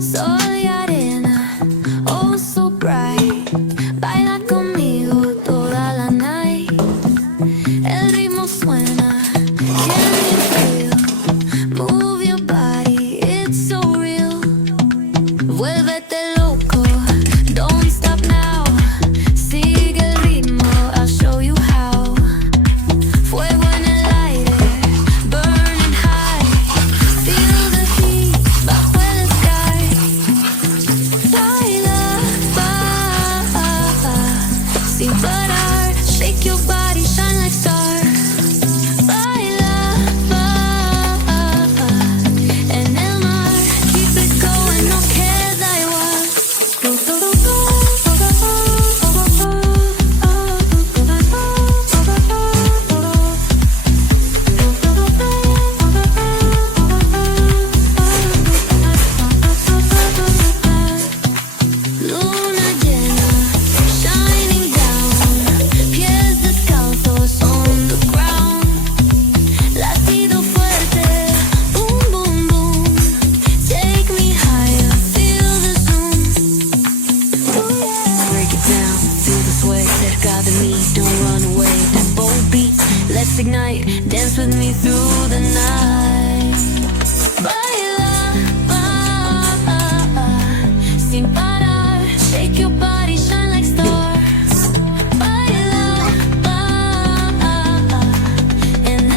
Soy arena, oh so bright. Baila conmigo toda la night. El ritmo suena, can you feel? Move your body, it's so real. Vuélvete loco, don't stop now. Sigue el ritmo, I'll show you how. Fuego en el aire, burning high. Feel the heat bajo el sky. Baila, sin parar. Shake your body, shine like stars. Baila, en el mar. Keep it going, no queda igual. Luna llena, shining down. Pies descalzos on the ground. Latido fuerte, boom, boom, boom. Take me higher, feel the zoom. Break it down, feel the sway. Cerca de mí, don't run away. That bold beat, let's ignite. Dance with me through